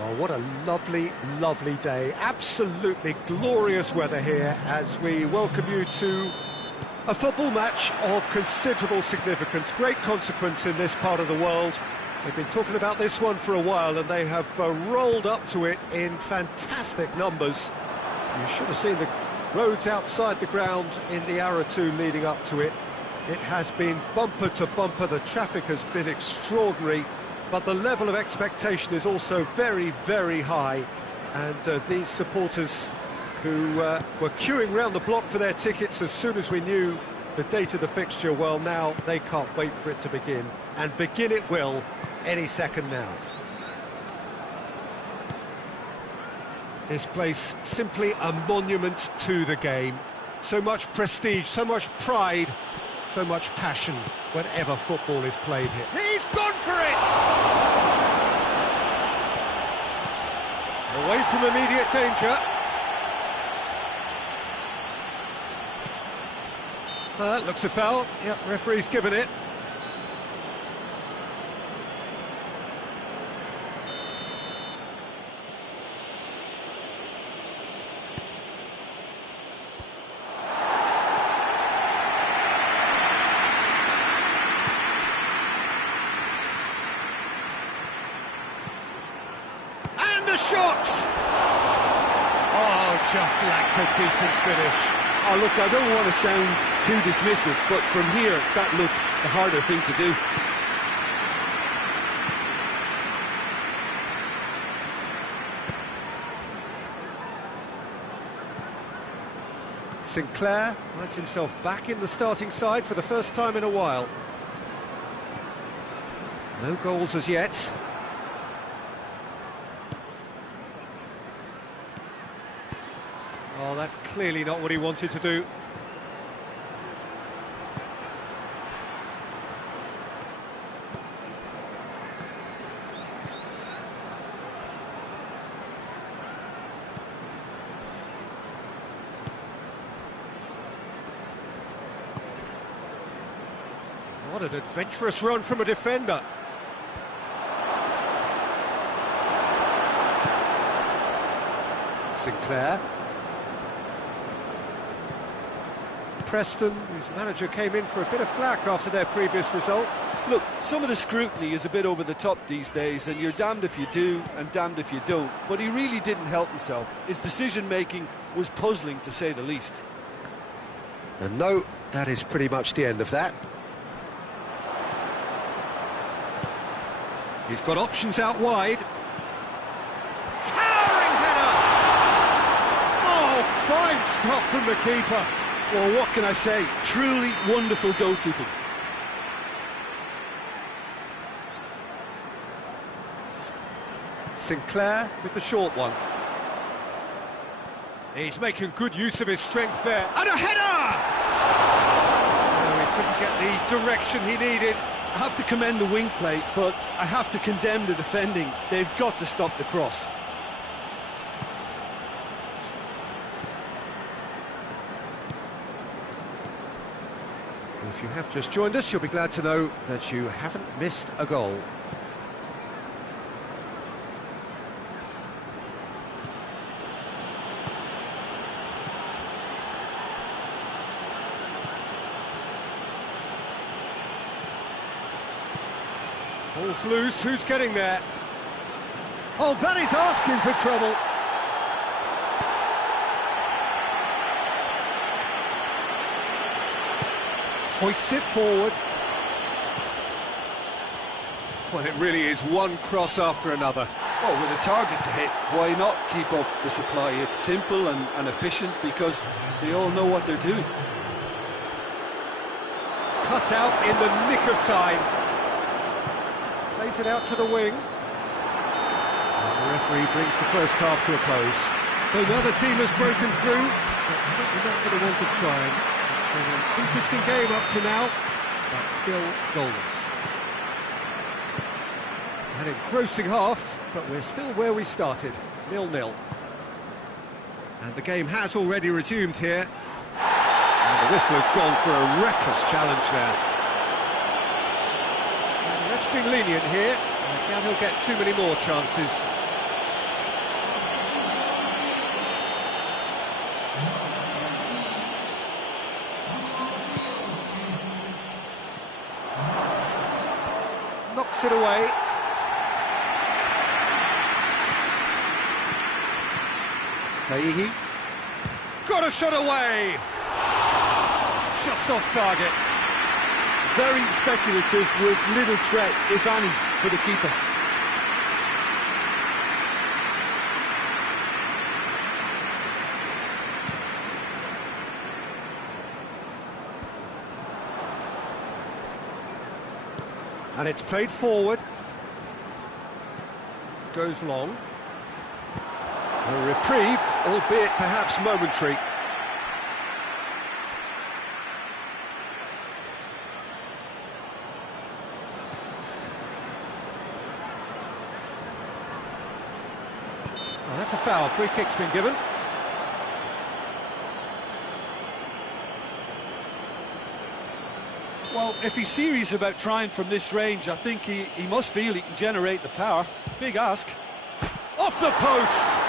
Oh, what a lovely, lovely day. Absolutely glorious weather here as we welcome you to a football match of considerable significance, great consequence in this part of the world. They've been talking about this one for a while and they have rolled up to it in fantastic numbers. You should have seen the roads outside the ground in the hour or two leading up to it. It has been bumper to bumper, the traffic has been extraordinary. But the level of expectation is also very, very high. And these supporters who were queuing round the block for their tickets as soon as we knew the date of the fixture, well, now they can't wait for it to begin. And begin it will any second now. This place simply a monument to the game. So much prestige, so much pride, so much passion whenever football is played here. He's gone for it! Away from immediate danger. Looks a foul. Yep, referee's given it. Shot! Oh, just lacked a decent finish. Oh, look, I don't want to sound too dismissive, but from here, that looked the harder thing to do. Sinclair finds himself back in the starting side for the first time in a while. No goals as yet. Oh, that's clearly not what he wanted to do. What an adventurous run from a defender. Sinclair. Preston, whose manager came in for a bit of flack after their previous result. Look, some of the scrutiny is a bit over the top these days, and you're damned if you do and damned if you don't. But he really didn't help himself. His decision-making was puzzling, to say the least. And no, that is pretty much the end of that. He's got options out wide. Towering header! Oh, fine stop from the keeper. Well, what can I say? Truly wonderful goalkeeping. Sinclair with the short one. He's making good use of his strength there. And a header! No, he couldn't get the direction he needed. I have to commend the wing play, but I have to condemn the defending. They've got to stop the cross. If you have just joined us, you'll be glad to know that you haven't missed a goal. Ball's loose, who's getting there? Oh, that is asking for trouble. Hoists it forward. Well, it really is one cross after another. Oh, with a target to hit, why not keep up the supply? It's simple and efficient because they all know what they're doing. Cut out in the nick of time. Plays it out to the wing. And the referee brings the first half to a close. So the other team has broken through, but certainly not going to want to try and... An interesting game up to now, but still goalless. An engrossing half, but we're still where we started, 0-0. And the game has already resumed here. And the whistler's gone for a reckless challenge there. And the ref's been lenient here. I doubt he'll get too many more chances. puts it away. Saihi. Got a shot away! Just off target. Very speculative with little threat, if any, for the keeper. And it's played forward. Goes long. A reprieve, albeit perhaps momentary. Oh, that's a foul. Free kick's been given. Well, if he's serious about trying from this range, I think he must feel he can generate the power. Big ask. Off the post!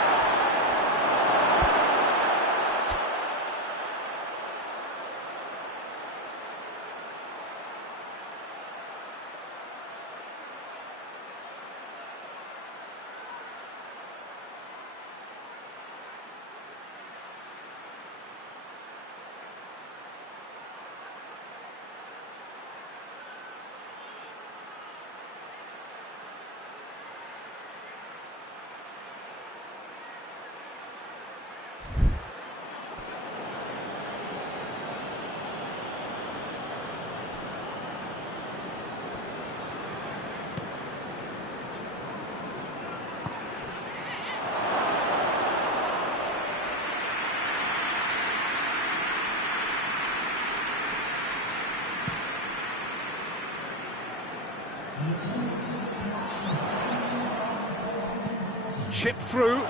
Chip through. And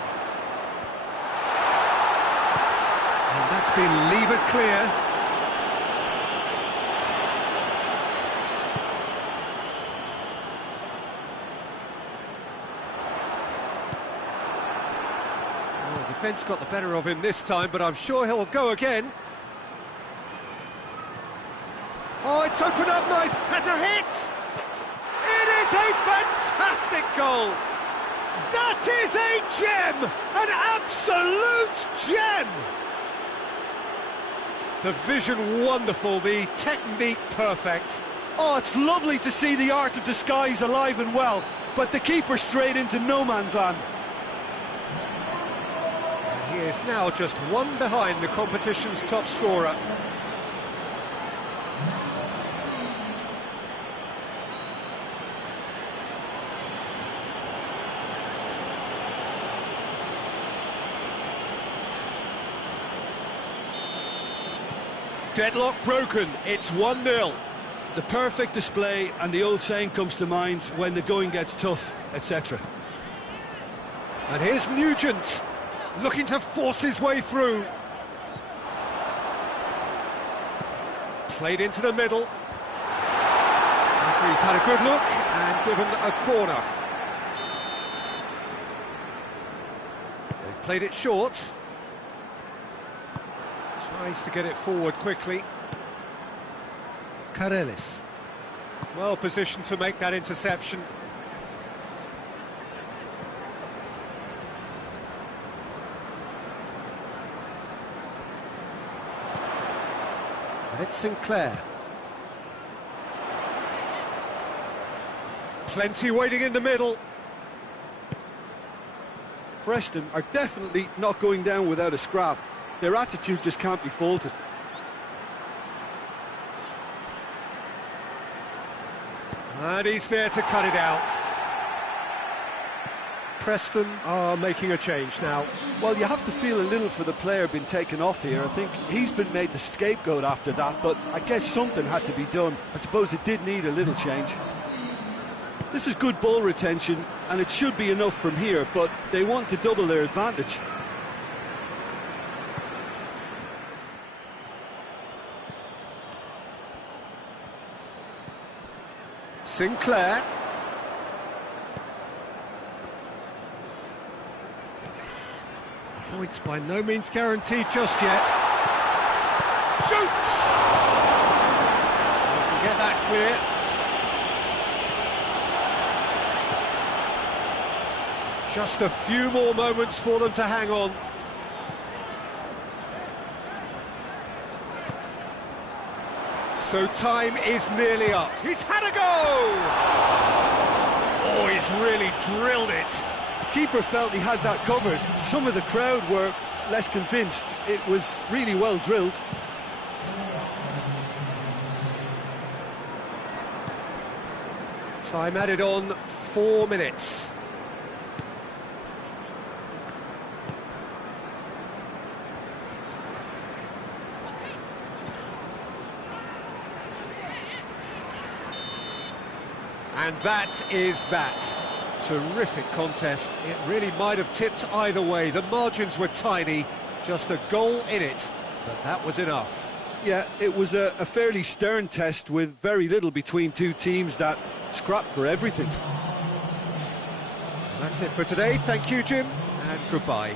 that's been levered clear. Oh, defence got the better of him this time, but I'm sure he'll go again. Oh, it's opened up nice. Has a hit. It is a fantastic goal. That is a gem! An absolute gem! The vision wonderful, the technique perfect. Oh, it's lovely to see the art of disguise alive and well, but the keeper straight into no man's land. And he is now just one behind the competition's top scorer. Deadlock broken, it's 1-0. The perfect display, and the old saying comes to mind, when the going gets tough, etc. And here's Nugent, looking to force his way through. Played into the middle. Referee's had a good look and given a corner. They've played it short. Tries to get it forward quickly. Karelis. Well positioned to make that interception. And it's Sinclair. Plenty waiting in the middle. Preston are definitely not going down without a scrap. Their attitude just can't be faulted. And he's there to cut it out. Preston are making a change now. Well, you have to feel a little for the player being taken off here. I think he's been made the scapegoat after that, but I guess something had to be done. I suppose it did need a little change. This is good ball retention, and it should be enough from here, but they want to double their advantage. Sinclair. Points by no means guaranteed just yet. Shoots! Can get that clear. Just a few more moments for them to hang on. So time is nearly up. He's had a go! Oh, he's really drilled it. The keeper felt he had that covered. Some of the crowd were less convinced. It was really well drilled. Time added on, 4 minutes. And that is that. Terrific contest. It really might have tipped either way. The margins were tiny, just a goal in it, but that was enough. Yeah, it was a fairly stern test with very little between two teams that scrapped for everything. That's it for today. Thank you, Jim, and goodbye.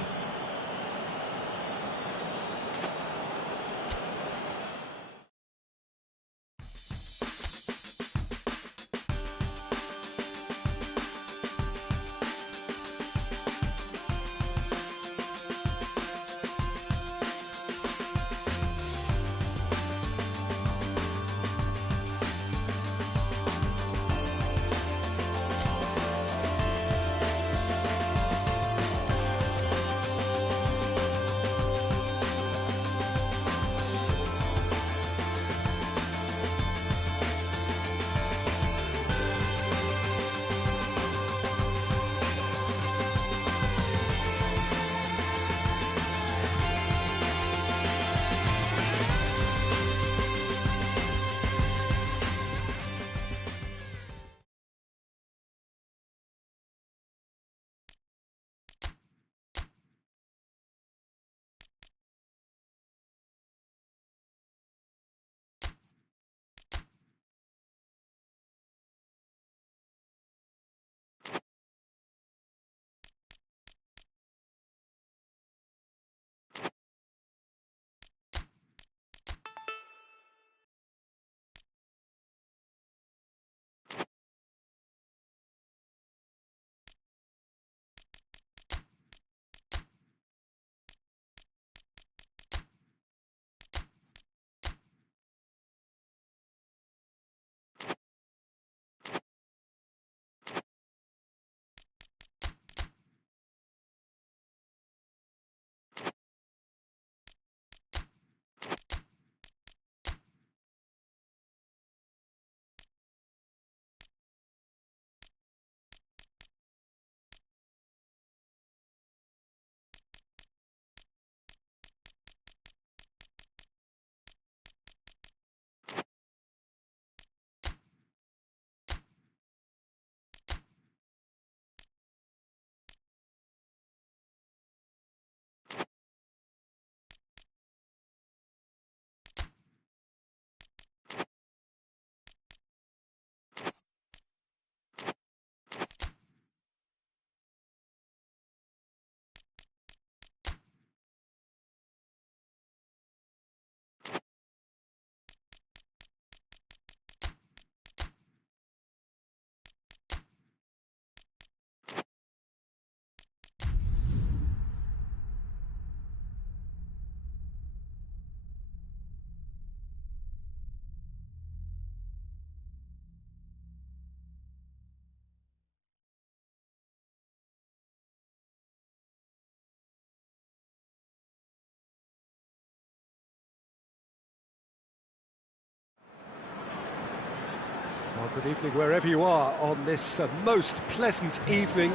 Well, good evening wherever you are on this most pleasant evening.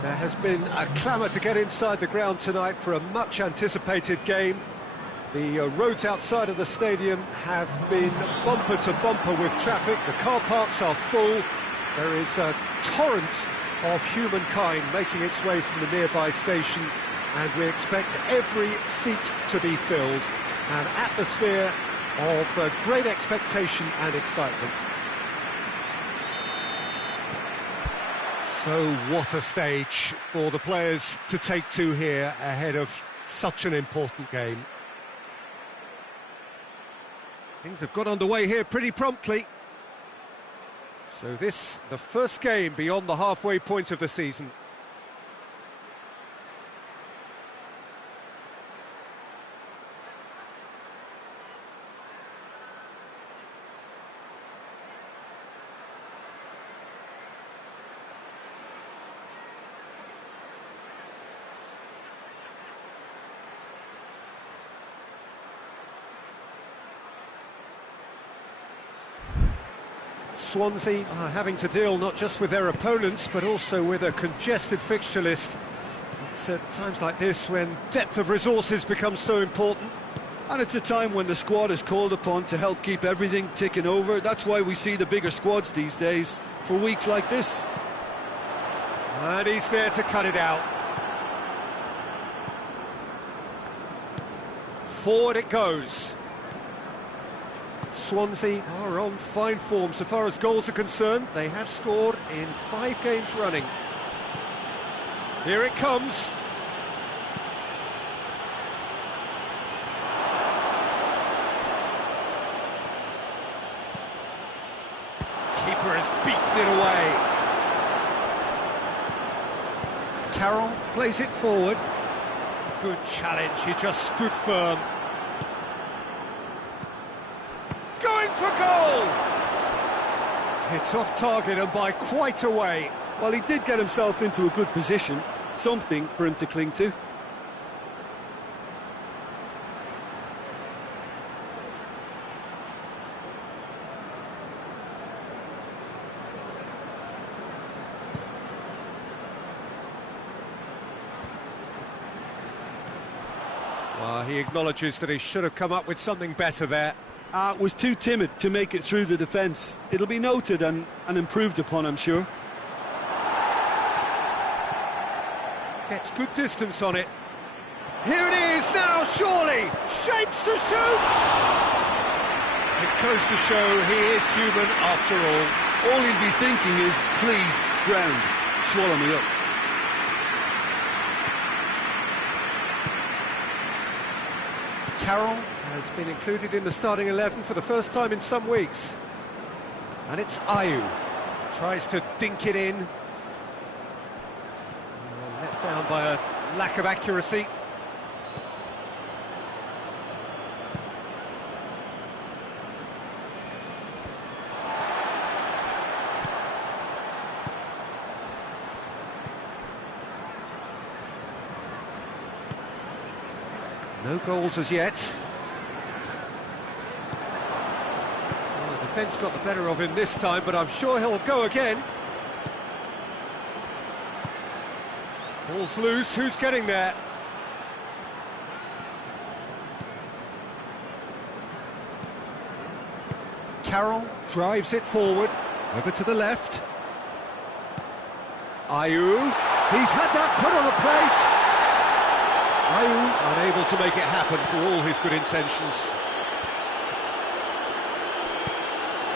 There has been a clamour to get inside the ground tonight for a much-anticipated game. The roads outside of the stadium have been bumper to bumper with traffic. The car parks are full. There is a torrent of humankind making its way from the nearby station, and we expect every seat to be filled. An atmosphere of great expectation and excitement. So what a stage for the players to take to here ahead of such an important game. Things have got underway here pretty promptly. So this, the first game beyond the halfway point of the season. Swansea are having to deal not just with their opponents, but also with a congested fixture list. It's at times like this when depth of resources becomes so important. And it's a time when the squad is called upon to help keep everything ticking over. That's why we see the bigger squads these days for weeks like this. And he's there to cut it out. Forward it goes. Swansea are on fine form so far as goals are concerned. They have scored in 5 games running. Here it comes. Keeper has beaten it away. Carroll plays it forward. Good challenge, he just stood firm. Going for goal! It's off target and by quite a way. Well, he did get himself into a good position, something for him to cling to. Well, he acknowledges that he should have come up with something better there. Was too timid to make it through the defence. It'll be noted and improved upon, I'm sure. Gets good distance on it. Here it is now, surely! Shapes to shoot! It goes to show he is human after all. All he'll be thinking is, please, ground, swallow me up. Carroll has been included in the starting 11 for the first time in some weeks. And it's Ayew. Tries to dink it in. Let down by a lack of accuracy. No goals as yet. Well, the defence got the better of him this time, but I'm sure he'll go again. Ball's loose, who's getting there? Carroll drives it forward, over to the left. Ayew, he's had that put on a plate. Ayew unable to make it happen for all his good intentions.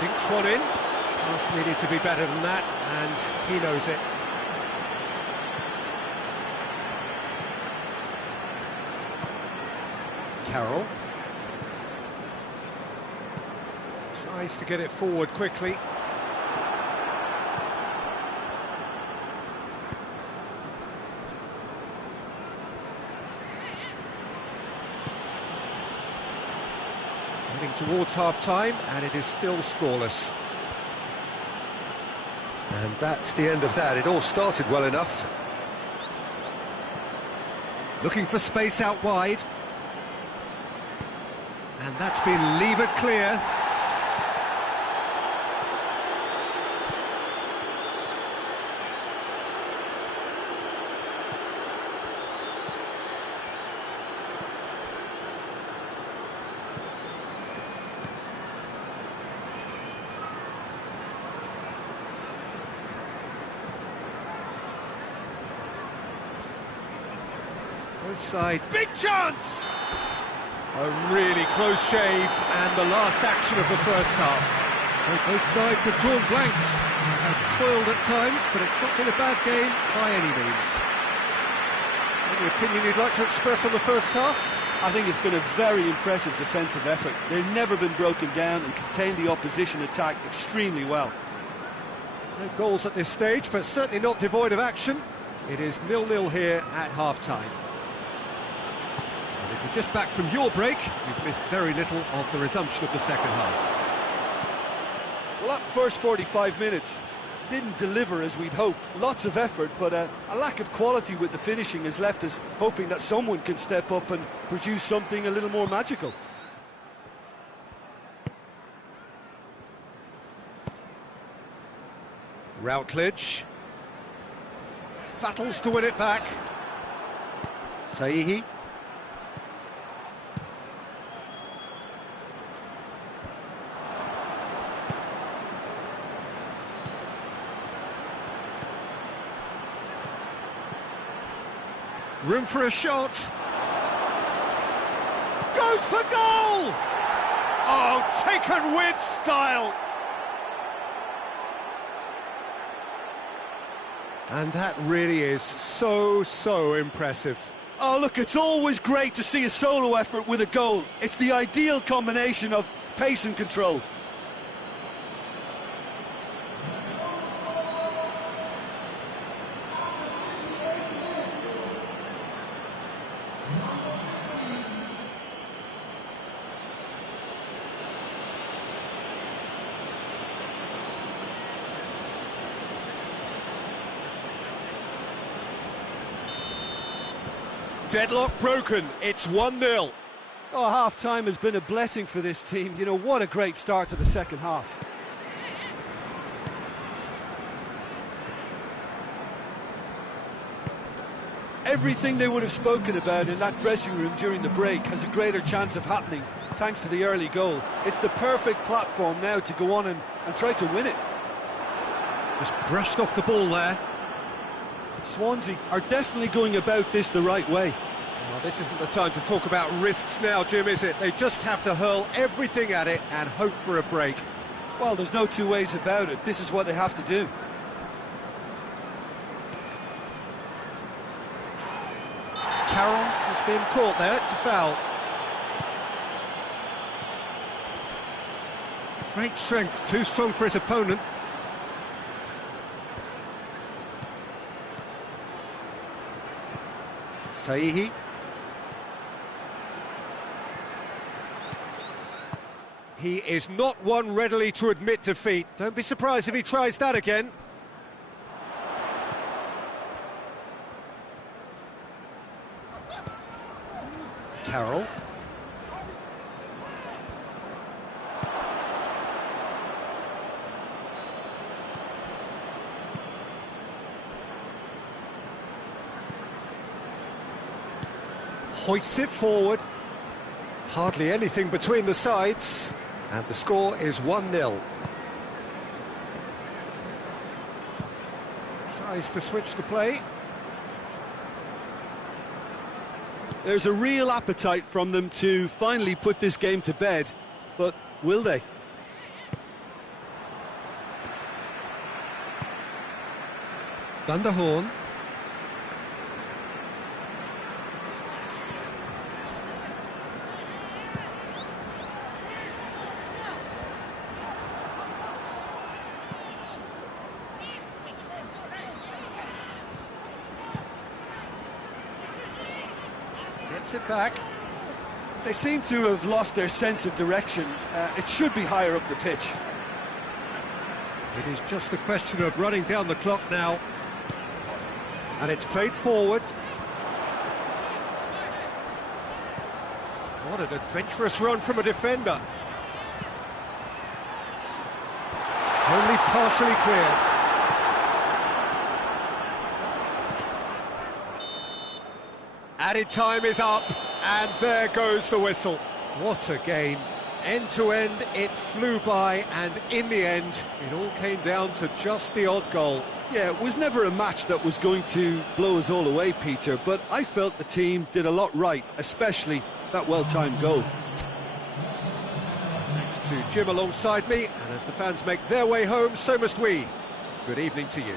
Dinks one in. Pass needed to be better than that, and he knows it. Carroll tries to get it forward quickly. Heading towards half-time, and it is still scoreless. And that's the end of that. It all started well enough. Looking for space out wide. And that's been levered clear. Both sides. Big chance! A really close shave, and the last action of the first half. So both sides have drawn blanks, have toiled at times, but it's not been a bad game by any means. Any opinion you'd like to express on the first half? I think it's been a very impressive defensive effort. They've never been broken down and contained the opposition attack extremely well. No goals at this stage, but certainly not devoid of action. It is 0-0 here at half-time. If you're just back from your break, you've missed very little of the resumption of the second half. Well, that first 45 minutes didn't deliver as we'd hoped. Lots of effort, but a lack of quality with the finishing has left us hoping that someone can step up and produce something a little more magical. Routledge. Battles to win it back. Saihi. Room for a shot. Goes for goal! Oh, taken with style! And that really is so impressive. Oh, look, it's always great to see a solo effort with a goal. It's the ideal combination of pace and control. Deadlock broken, it's 1-0. Oh, half-time has been a blessing for this team. You know, what a great start to the second half. Everything they would have spoken about in that dressing room during the break has a greater chance of happening thanks to the early goal. It's the perfect platform now to go on and try to win it. Just brushed off the ball there. Swansea are definitely going about this the right way. Well, this isn't the time to talk about risks now, Jim, is it? They just have to hurl everything at it and hope for a break. Well, there's no two ways about it. This is what they have to do. Carroll has been caught there, it's a foul. Great strength, too strong for his opponent. Saihi. He is not one readily to admit defeat. Don't be surprised if he tries that again. Carroll. Hoists it forward. Hardly anything between the sides. And the score is 1-0. Tries to switch the play. There's a real appetite from them to finally put this game to bed, but will they? Van der Hoorn. Gets it back. They seem to have lost their sense of direction. It should be higher up the pitch. It is just a question of running down the clock now. And it's played forward. What an adventurous run from a defender. Only partially clear. Added time is up, and there goes the whistle. What a game. End to end, it flew by, and in the end, it all came down to just the odd goal. Yeah, it was never a match that was going to blow us all away, Peter, but I felt the team did a lot right, especially that well-timed goal. Thanks to Jim alongside me, and as the fans make their way home, so must we. Good evening to you.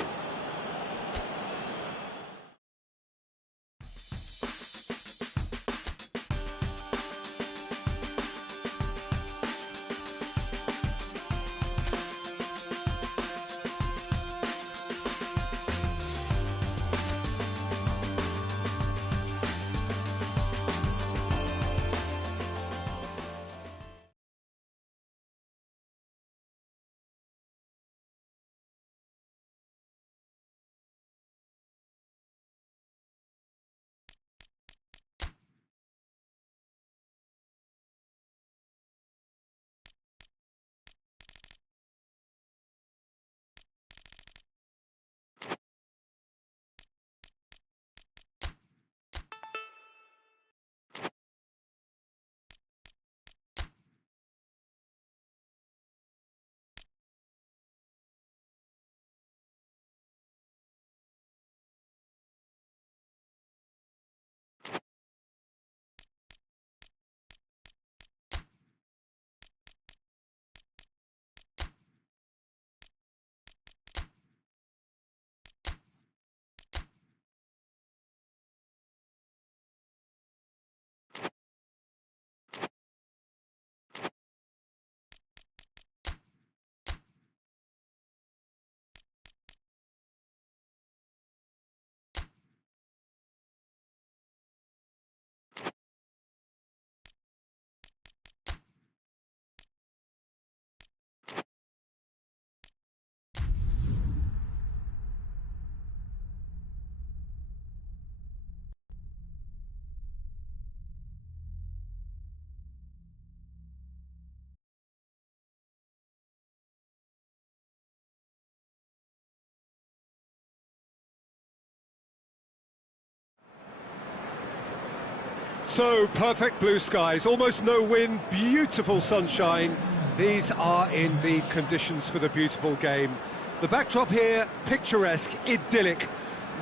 So, perfect blue skies, almost no wind, beautiful sunshine. These are indeed conditions for the beautiful game. The backdrop here, picturesque, idyllic.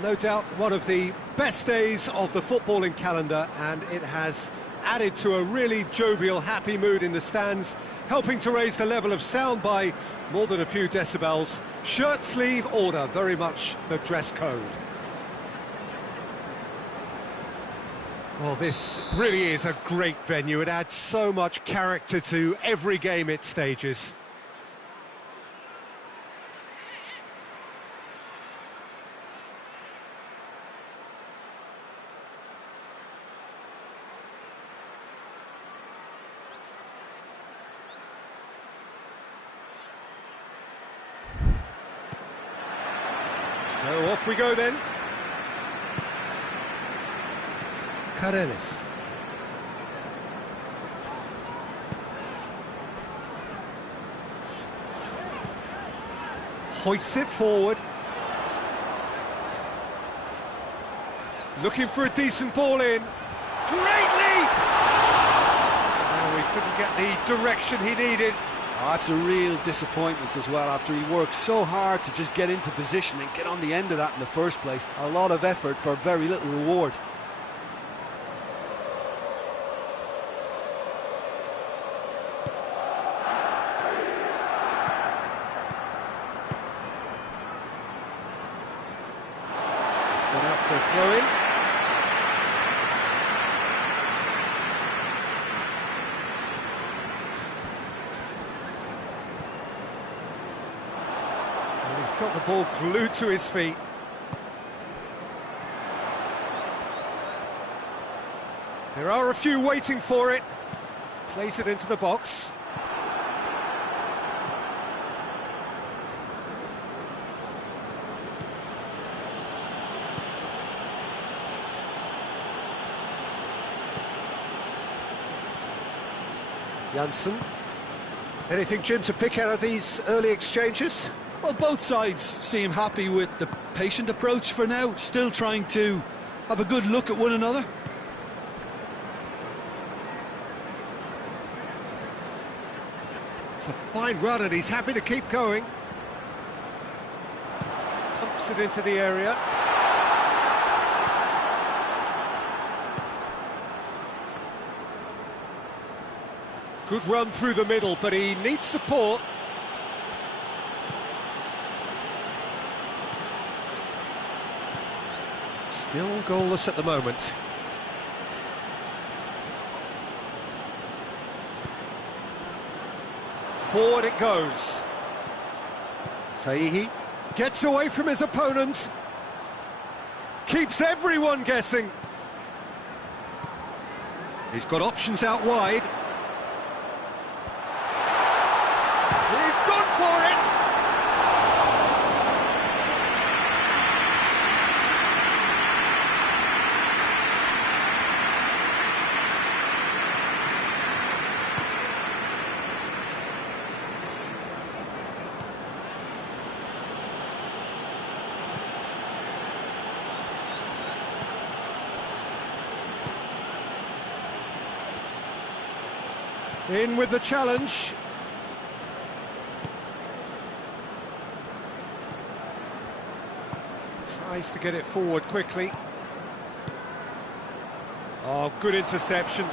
No doubt one of the best days of the footballing calendar, and it has added to a really jovial, happy mood in the stands, helping to raise the level of sound by more than a few decibels. Shirt sleeve order, very much the dress code. Well, this really is a great venue. It adds so much character to every game it stages. So off we go then. Karelis. Hoists it forward. Looking for a decent ball in. Great leap! Now he couldn't get the direction he needed. Oh, that's a real disappointment as well, after he worked so hard to just get into position and get on the end of that in the first place. A lot of effort for very little reward. Out for a throw-in. Well, he's got the ball glued to his feet. There are a few waiting for it. Plays it into the box. Janssen. Anything, Jim, to pick out of these early exchanges? Well, both sides seem happy with the patient approach for now, still trying to have a good look at one another. It's a fine run and he's happy to keep going. Pumps it into the area. Good run through the middle, but he needs support. Still goalless at the moment. Forward it goes. Saihi gets away from his opponent. Keeps everyone guessing. He's got options out wide. He's gone for it! In with the challenge. Tries to get it forward quickly. Oh, good interception.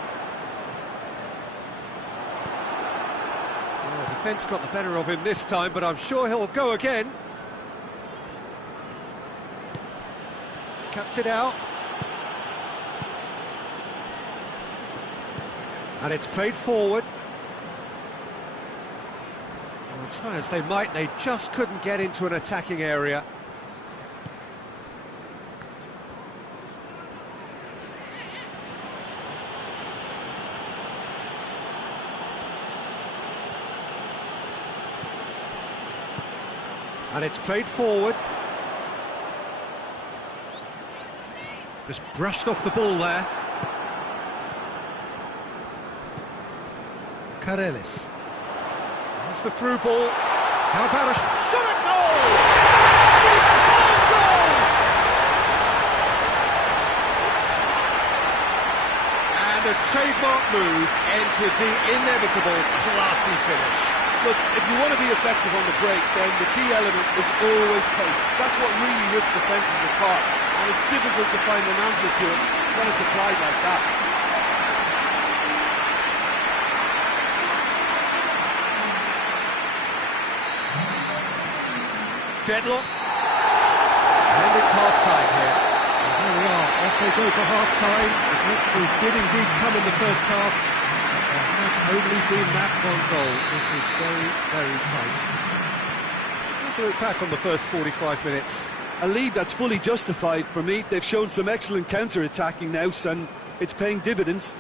Oh, defence got the better of him this time, but I'm sure he'll go again. Cuts it out. And it's played forward. Well, try as they might, they just couldn't get into an attacking area. And it's played forward. Just brushed off the ball there. Karelis. That's the through ball. How about a shot at goal? Superb goal! And the trademark move ends with the inevitable classy finish. Look, if you want to be effective on the break, then the key element is always pace. That's what really rips defences apart, and it's difficult to find an answer to it when it's applied like that. Deadlock. And it's half-time here. And here we are, off they go for half-time. The victory did indeed come in the first half. There has only been that one goal. It was very, very tight. Have to look back on the first 45 minutes. A lead that's fully justified for me. They've shown some excellent counter-attacking now, and it's paying dividends.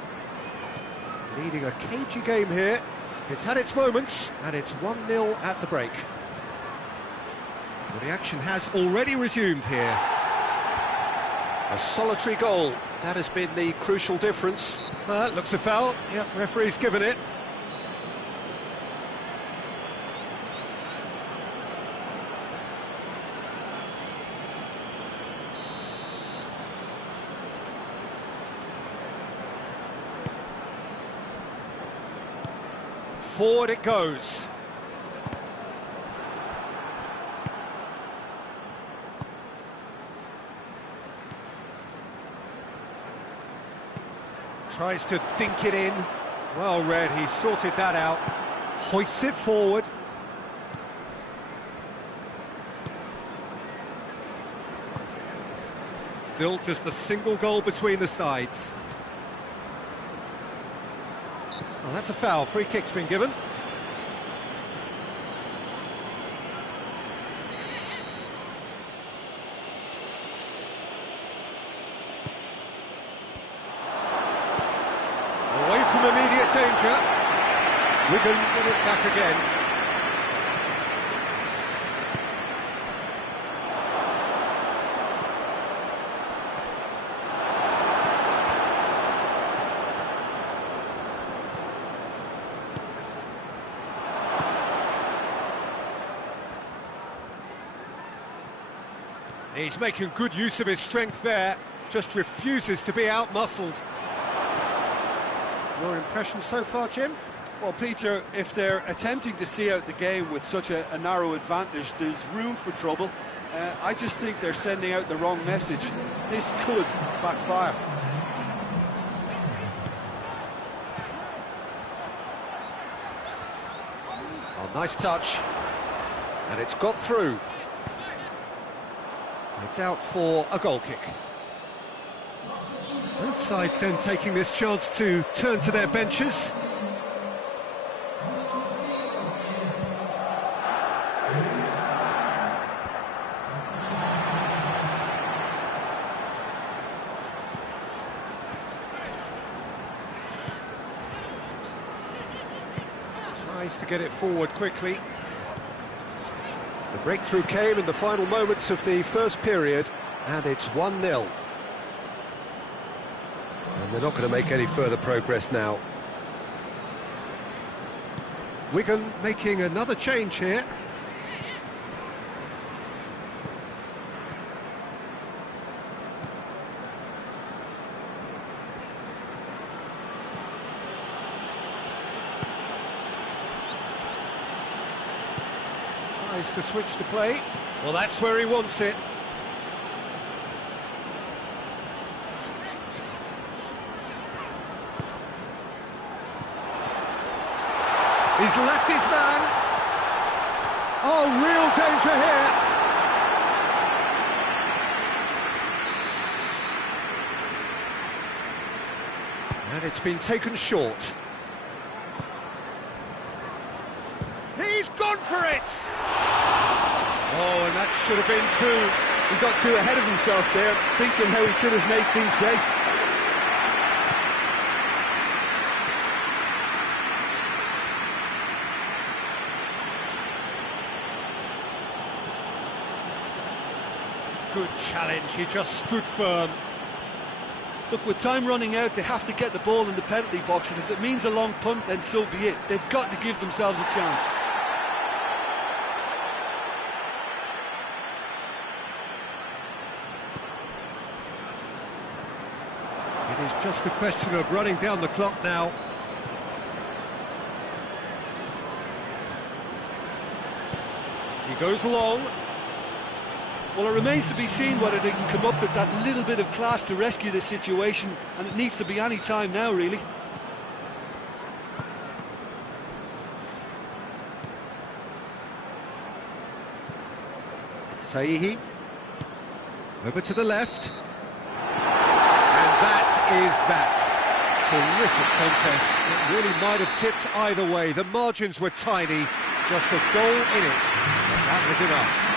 Leading a cagey game here. It's had its moments, and it's 1-0 at the break. Well, the action has already resumed here. A solitary goal. That has been the crucial difference. Looks a foul. Yep, referee's given it. Forward it goes. Tries to dink it in. Well read, he sorted that out. Hoists it forward. Still just a single goal between the sides. Well, that's a foul. Free kick's been given. Away from immediate danger. Wigan get it back again. He's making good use of his strength there, just refuses to be out-muscled. Your impression so far, Jim? Well, Peter, if they're attempting to see out the game with such a narrow advantage, there's room for trouble. I just think they're sending out the wrong message. This could backfire. Oh, nice touch. And it's got through. It's out for a goal kick. Both sides then taking this chance to turn to their benches. Tries to get it forward quickly. The breakthrough came in the final moments of the first period, and it's 1-0. And they're not going to make any further progress now. Wigan making another change here. Tries to switch the play. Well, that's where he wants it. He's left his man. Oh, real danger here. And it's been taken short. He's gone for it! Oh, and that should have been two. He got too ahead of himself there, thinking how he could have made things safe. Good challenge, he just stood firm. Look, with time running out, they have to get the ball in the penalty box, and if it means a long punt, then so be it. They've got to give themselves a chance. It It's just a question of running down the clock now. He goes long. Well, it remains to be seen whether they can come up with that little bit of class to rescue this situation, and it needs to be any time now, really. Saihi. Over to the left. And that is that. Terrific contest. It really might have tipped either way. The margins were tiny. Just a goal in it. And that was enough.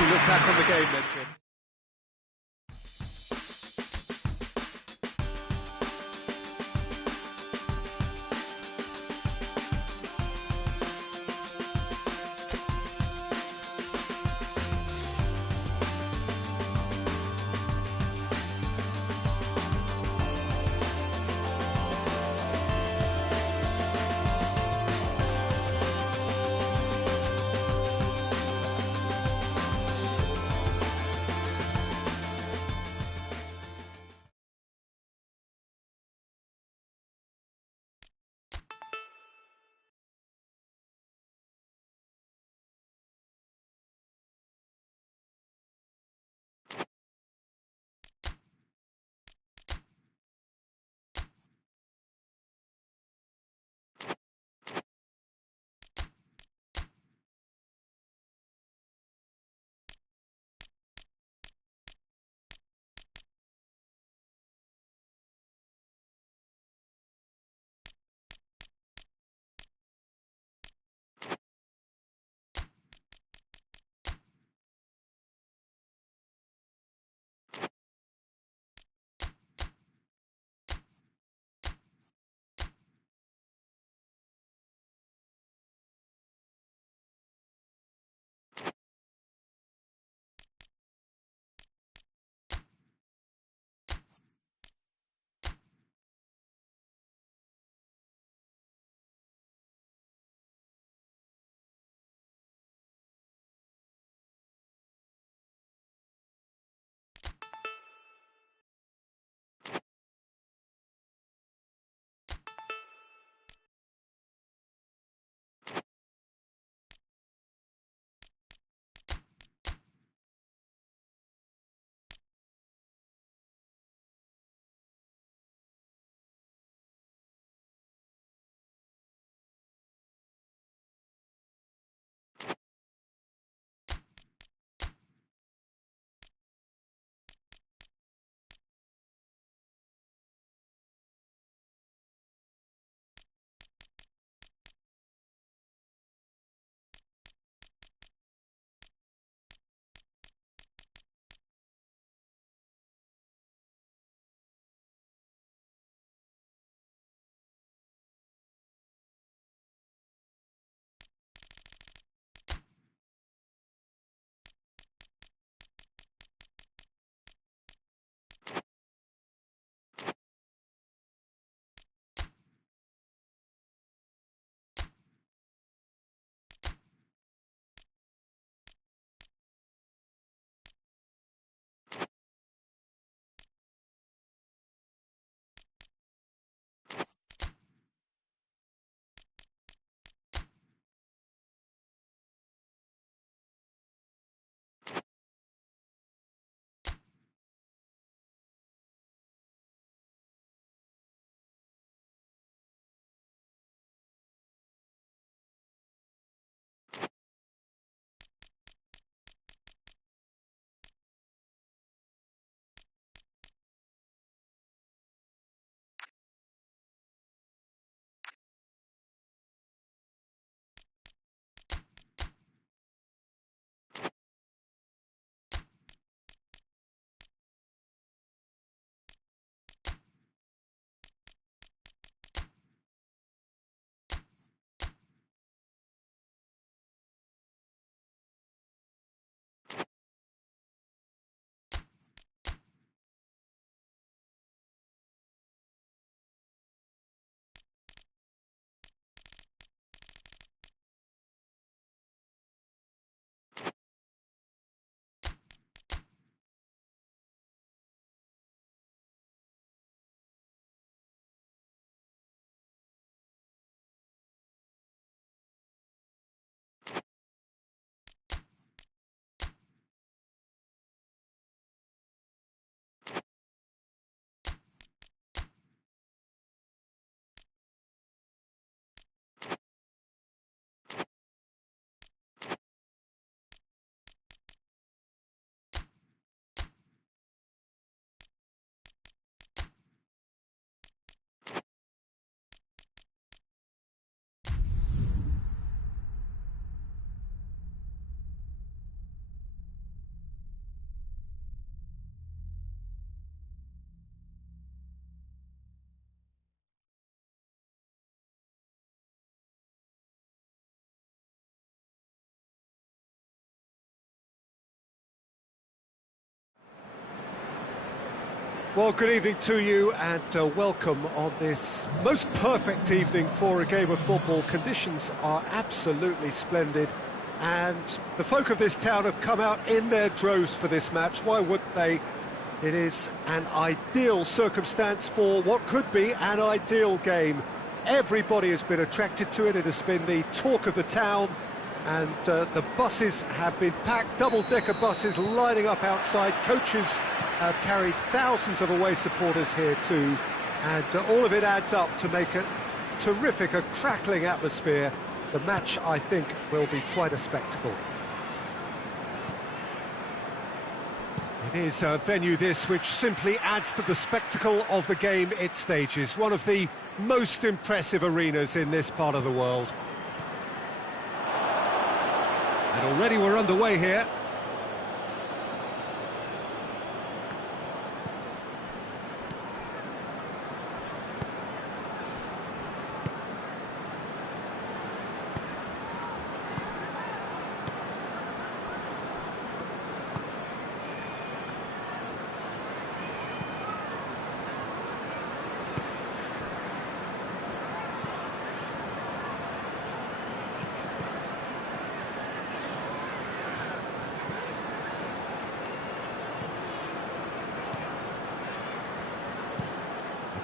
You look back on the game then, Jim. Well, good evening to you and welcome on this most perfect evening for a game of football. Conditions are absolutely splendid and the folk of this town have come out in their droves for this match. Why wouldn't they? It is an ideal circumstance for what could be an ideal game. Everybody has been attracted to it. It has been the talk of the town, and the buses have been packed, double-decker buses lining up outside. Coaches have carried thousands of away supporters here too, and all of it adds up to make a terrific, a crackling atmosphere. The match, I think, will be quite a spectacle. It is a venue this which simply adds to the spectacle of the game it stages. One of the most impressive arenas in this part of the world. And already we're underway here.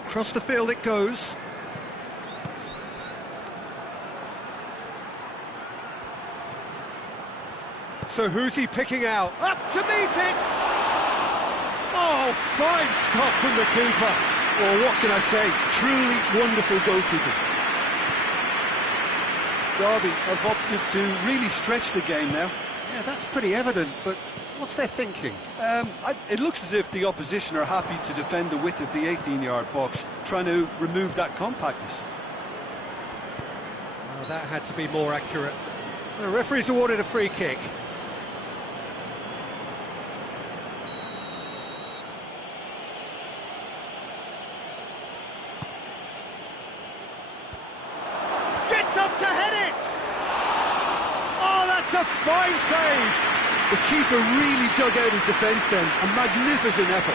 Across the field it goes. So who's he picking out? Up to meet it! Oh, fine stop from the keeper. Well, what can I say? Truly wonderful goalkeeping. Derby have opted to really stretch the game now. Yeah, that's pretty evident, but what's their thinking? It looks as if the opposition are happy to defend the width of the 18-yard box, trying to remove that compactness. Oh, that had to be more accurate. The referee's awarded a free kick. Gets up to head it! Oh, that's a fine save! The keeper really dug out his defence then, a magnificent effort.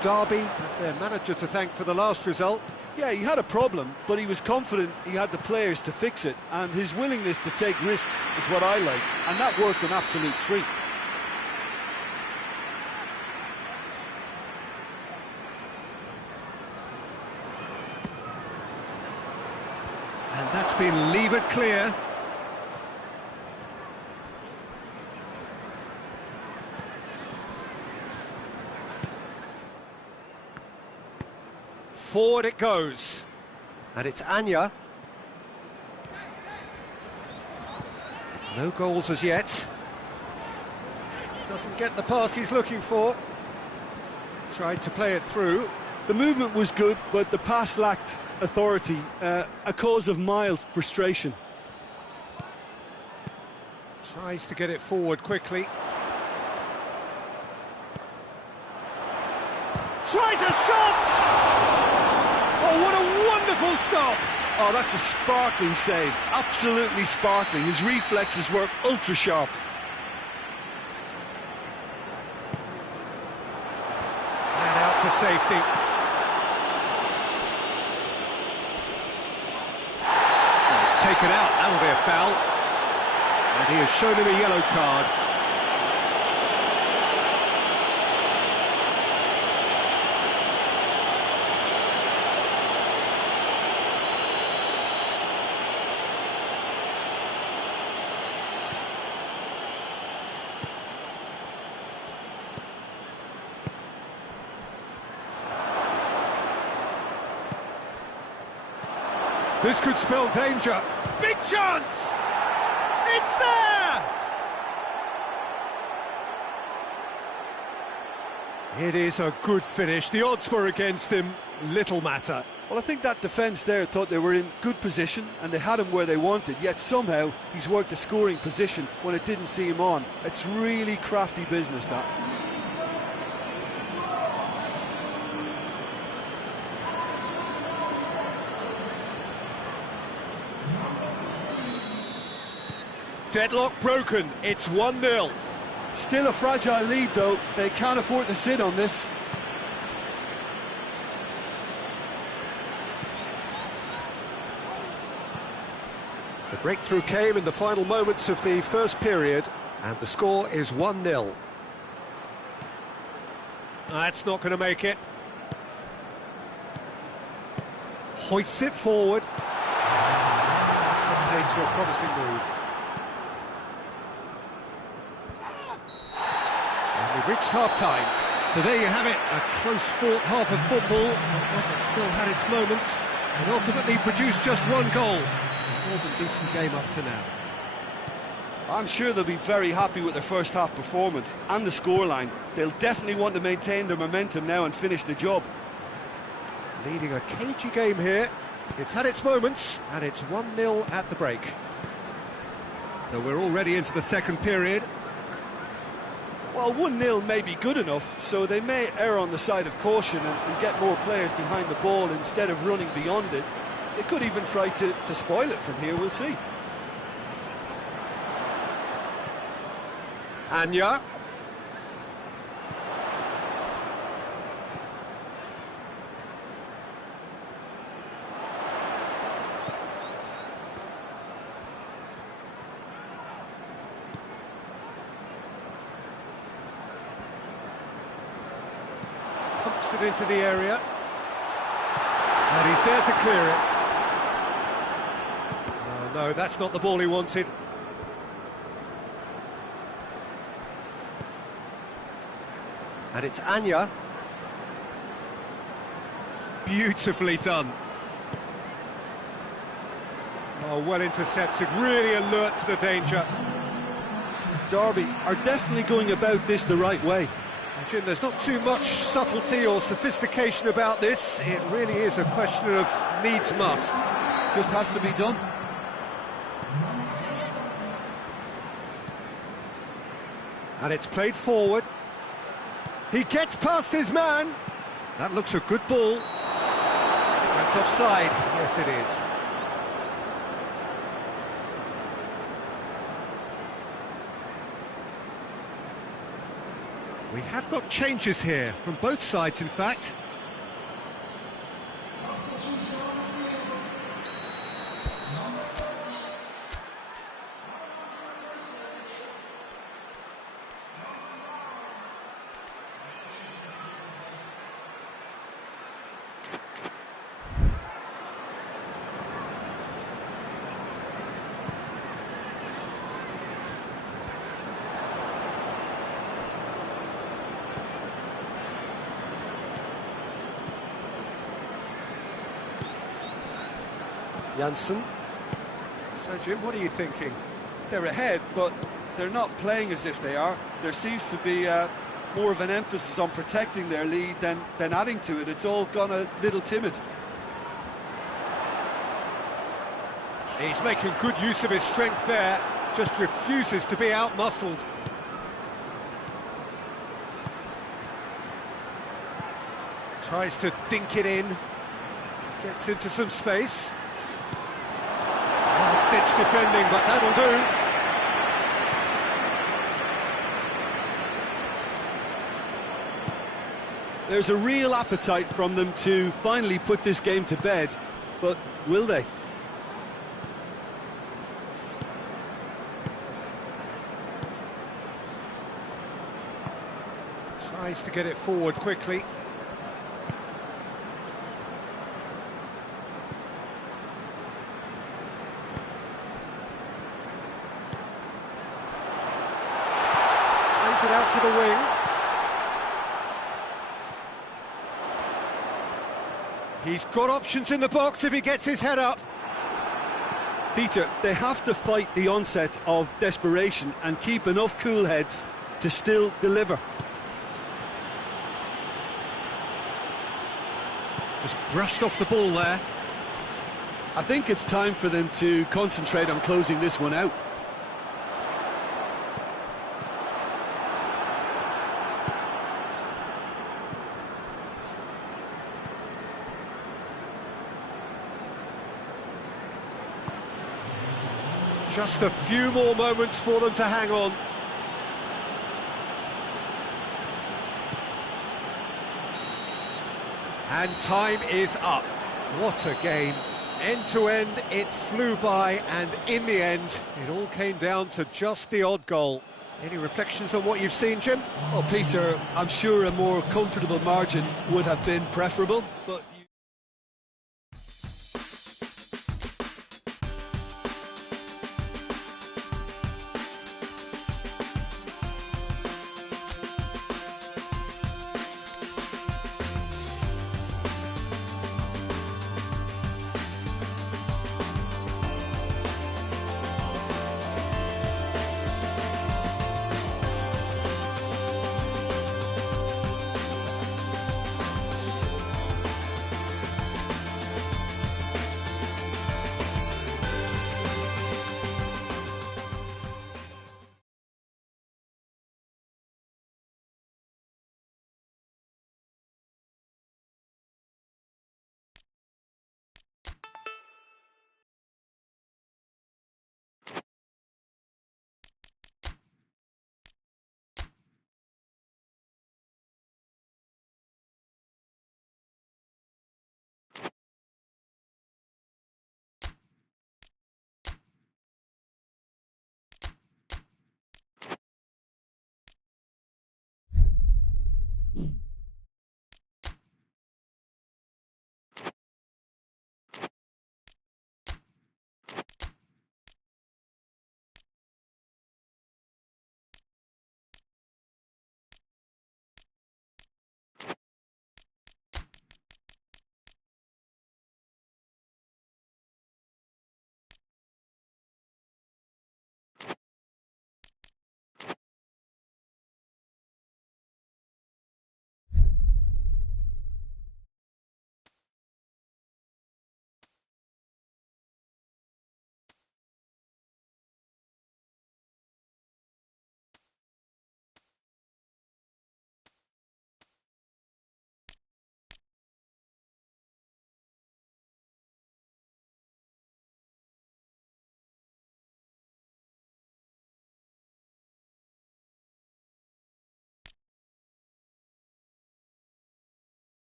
Derby have their manager to thank for the last result. Yeah, he had a problem, but he was confident he had the players to fix it, and his willingness to take risks is what I liked, and that worked an absolute treat. And that's been levered clear. Forward it goes. And it's Anya. No goals as yet. Doesn't get the pass he's looking for. Tried to play it through. The movement was good, but the pass lacked authority, a cause of mild frustration. Tries to get it forward quickly. Tries a shot! Oh, what a wonderful stop! Oh, that's a sparkling save, absolutely sparkling. His reflexes were ultra sharp. And out to safety. Taken out, that'll be a foul. And he has shown him a yellow card. This could spell danger. Big chance! It's there! It is a good finish. The odds were against him. Little matter. Well, I think that defence there thought they were in good position and they had him where they wanted, yet somehow he's worked a scoring position when it didn't see him on. It's really crafty business, that. Deadlock broken, it's 1-0. Still a fragile lead though, they can't afford to sit on this. The breakthrough came in the final moments of the first period, and the score is 1-0. That's not going to make it. Hoists it forward. That's played to a promising move. And we've reached half-time. So there you have it, a close-fought half of football, but it still had its moments, and ultimately produced just one goal. It was a decent game up to now. I'm sure they'll be very happy with their first half performance and the scoreline. They'll definitely want to maintain their momentum now and finish the job. Leading a cagey game here. It's had its moments, and it's 1-0 at the break. So we're already into the second period. Well, 1-0 may be good enough, so they may err on the side of caution and get more players behind the ball instead of running beyond it. They could even try to spoil it from here, we'll see. Anya. Pumps it into the area. And he's there to clear it. No, that's not the ball he wanted. And it's Anya. Beautifully done. Oh, well intercepted, really alert to the danger. Derby are definitely going about this the right way. Jim, there's not too much subtlety or sophistication about this. It really is a question of needs must. Just has to be done. And it's played forward. He gets past his man. That looks a good ball. That's offside. Yes, it is. We have got changes here, from both sides in fact. Janssen. So, Jim, what are you thinking? They're ahead, but they're not playing as if they are. There seems to be more of an emphasis on protecting their lead than adding to it. It's all gone a little timid. He's making good use of his strength there, just refuses to be out-muscled. Tries to dink it in, gets into some space. Last-ditch defending, but that'll do. There's a real appetite from them to finally put this game to bed, but will they? Tries to get it forward quickly. Plays it out to the wing. He's got options in the box if he gets his head up. Peter, they have to fight the onset of desperation and keep enough cool heads to still deliver. Just brushed off the ball there. I think it's time for them to concentrate on closing this one out. Just a few more moments for them to hang on. And time is up. What a game. End to end, it flew by, and in the end, it all came down to just the odd goal. Any reflections on what you've seen, Jim? Well, Peter, I'm sure a more comfortable margin would have been preferable, but...